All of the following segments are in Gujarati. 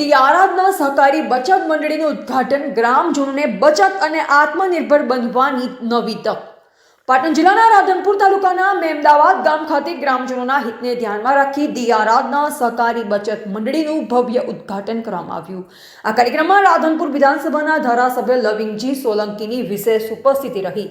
દી આરાધના સહકારી બચત મંડળીનું ઉદ્ઘાટન ગ્રામજનોને બચત અને આત્મનિર્ભર બનવાની નવી તક। પાટણ જિલ્લાના રાધનપુર તાલુકાના મેમદાવાદ ગામ ખાતે ગ્રામજનોના હિતને ધ્યાનમાં રાખી દી આરાધના સહકારી બચત મંડળીનું ભવ્ય ઉદ્ઘાટન કરવામાં આવ્યું। આ કાર્યક્રમમાં રાધનપુર વિધાનસભાના ધારાસભ્ય લવિંગજી સોલંકીની વિશેષ ઉપસ્થિતિ રહી।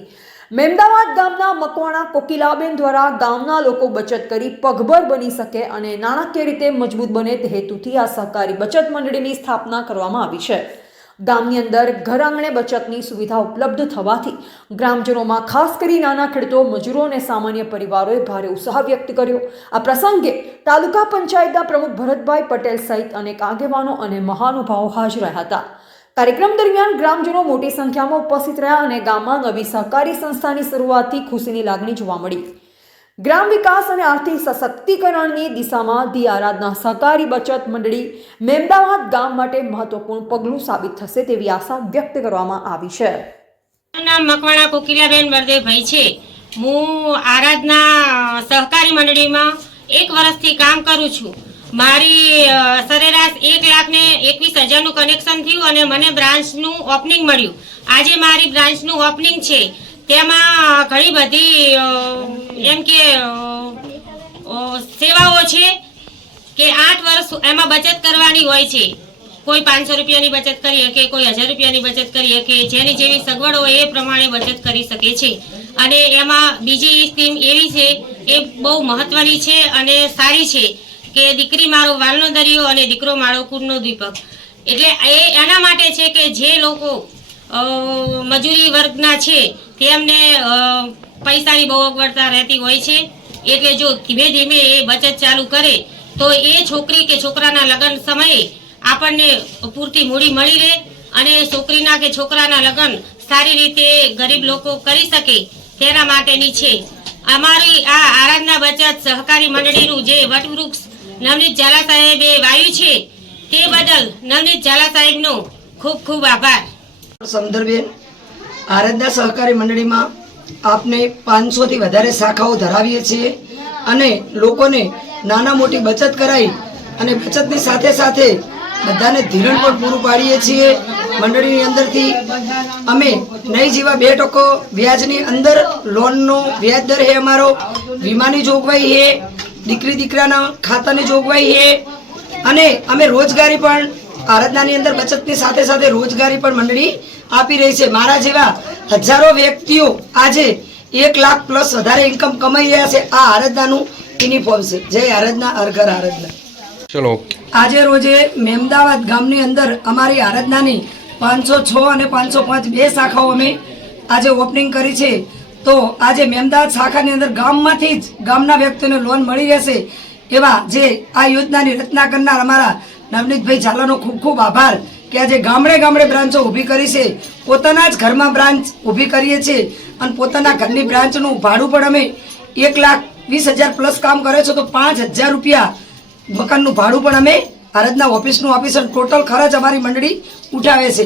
મેમદાવાદ ગામના મકવાણા કોકિલાબેન દ્વારા ગામના લોકો બચત કરી પગભર બની શકે અને નાણાકીય રીતે મજબૂત બને તે હેતુથી આ સહકારી બચત મંડળીની સ્થાપના કરવામાં આવી છે। ગામની અંદર ઘર આંગણે બચતની સુવિધા ઉપલબ્ધ થવાથી ગ્રામજનોમાં ખાસ કરી નાના ખેડૂતો, મજૂરો અને સામાન્ય પરિવારોએ ભારે ઉત્સાહ વ્યક્ત કર્યો। આ પ્રસંગે તાલુકા પંચાયતના પ્રમુખ ભરતભાઈ પટેલ સહિત અનેક આગેવાનો અને મહાનુભાવો હાજર રહ્યા હતા। કાર્યક્રમ દરમિયાન ગ્રામજનો મોટી સંખ્યામાં ઉપસ્થિત રહ્યા અને ગામમાં નવી સહકારી સંસ્થાની શરૂઆતથી ખુશીની લાગણી જોવા મળી। ગ્રામ વિકાસ અને આર્થિક સશક્તિકરણની દિશામાં દી આરાધના સહકારી બચત મંડળી મેમદાવાદ ગામ માટે મહત્વપૂર્ણ પગલું સાબિત થશે તેવી આશા વ્યક્ત કરવામાં આવી છે। નામ મકવાણા કોકિલાબેન બળદેવભાઈ છે। હું આરાધના સહકારી મંડળીમાં 1 વર્ષથી કામ કરું છું। મારી સરેરાશ 1,21,000નું કનેક્શન થયું અને મને બ્રાન્ચનું ઓપનિંગ મળ્યું। આજે મારી બ્રાન્ચનું ઓપનિંગ છે, તેમાં ઘણી બધી એમ કે સેવાઓ છે કે 8 વર્ષ એમાં બચત કરવાની હોય છે। કોઈ 500 રૂપિયાની બચત કરી શકે, કોઈ 1000 રૂપિયાની બચત કરી શકે, જેની જેવી સગવડ હોય એ પ્રમાણે બચત કરી શકે છે। અને એમાં બીજી સ્કીમ એવી છે એ બહુ મહત્વની છે અને સારી છે કે દીકરી મારો વાલનો દરિયો અને દીકરો મારો કુળનો દીપક। એટલે એના માટે છે કે જે લોકો મજૂરી વર્ગના છે તેમને પૈસાની બહુ અગવડતા રહેતી હોય છે। એટલે જો ધીમે ધીમે એ બચત ચાલુ કરે તો એ છોકરી કે છોકરાના લગ્ન સમયે આપણને પૂરતી મૂડી મળી રહે અને છોકરીના કે છોકરાના લગ્ન સારી રીતે ગરીબ લોકો કરી શકે તેના માટેની છે અમારી આ આરાધના બચત સહકારી મંડળીનું જે વટવૃક્ષ નવનીત ઝાલા સાહેબે વાવ્યું છે તે બદલ નવનીત ઝાલા સાહેબનો ખૂબ ખૂબ આભાર। સમધરબેન, આરાધના સહકારી મંડળીમાં આપને 500 થી વધારે શાખાઓ ધરાવીએ છીએ અને લોકોને નાના મોટી બચત કરાવી અને બચતની સાથે સાથે બધાને ધિરાણ પણ પૂરું પાડીએ છીએ। મંડળીની અંદરથી અમે નહીં જેવા 2% વ્યાજની અંદર લોનનો વ્યાજ દર છે અમારો, વીમાની જોગવાઈ છે, દીકરી દીકરાના ખાતાની જોગવાઈ છે અને અમે રોજગારી પણ આરાધનાની અંદર બચતની સાથે સાથે રોજગારી પણ મંડળી આપી રહી છે। મારા જેવા હજારો વ્યક્તિઓ આજે 1 લાખ પ્લસ વધારે ઇન્કમ કમાઈ રહ્યા છે। આ આરાધનાનું યુનિફોર્મ છે। જય આરાધના, હર ઘર આરાધના। ચલો, આજે રોજે મેમદાવાદ ગામની અંદર અમારી આરાધનાની 506 અને 505 2 શાખાઓ અમે આજે ઓપનિંગ કરી છે। તો આજે મેમદાવાદ શાખાની અંદર ગામમાંથી જ ગામના વ્યક્તિઓને લોન મળી રહેશે એવા જે આ યોજનાની રચના કરનાર અમારા નવનીતભાઈ ઝાલાનો ખૂબ ખૂબ આભાર કે આજે ગામડે ગામડે બ્રાન્ચો ઊભી કરી છે। પોતાના જ ઘરમાં બ્રાન્ચ ઊભી કરીએ છીએ અને પોતાના ઘરની બ્રાન્ચનું ભાડું પણ અમે 1,20,000 પ્લસ કામ કરે છે તો 5,000 રૂપિયા મકાનનું ભાડું પણ અમે આરાધના ઓફિસનું આપીશું। ટોટલ ખર્ચ અમારી મંડળી ઉઠાવે છે।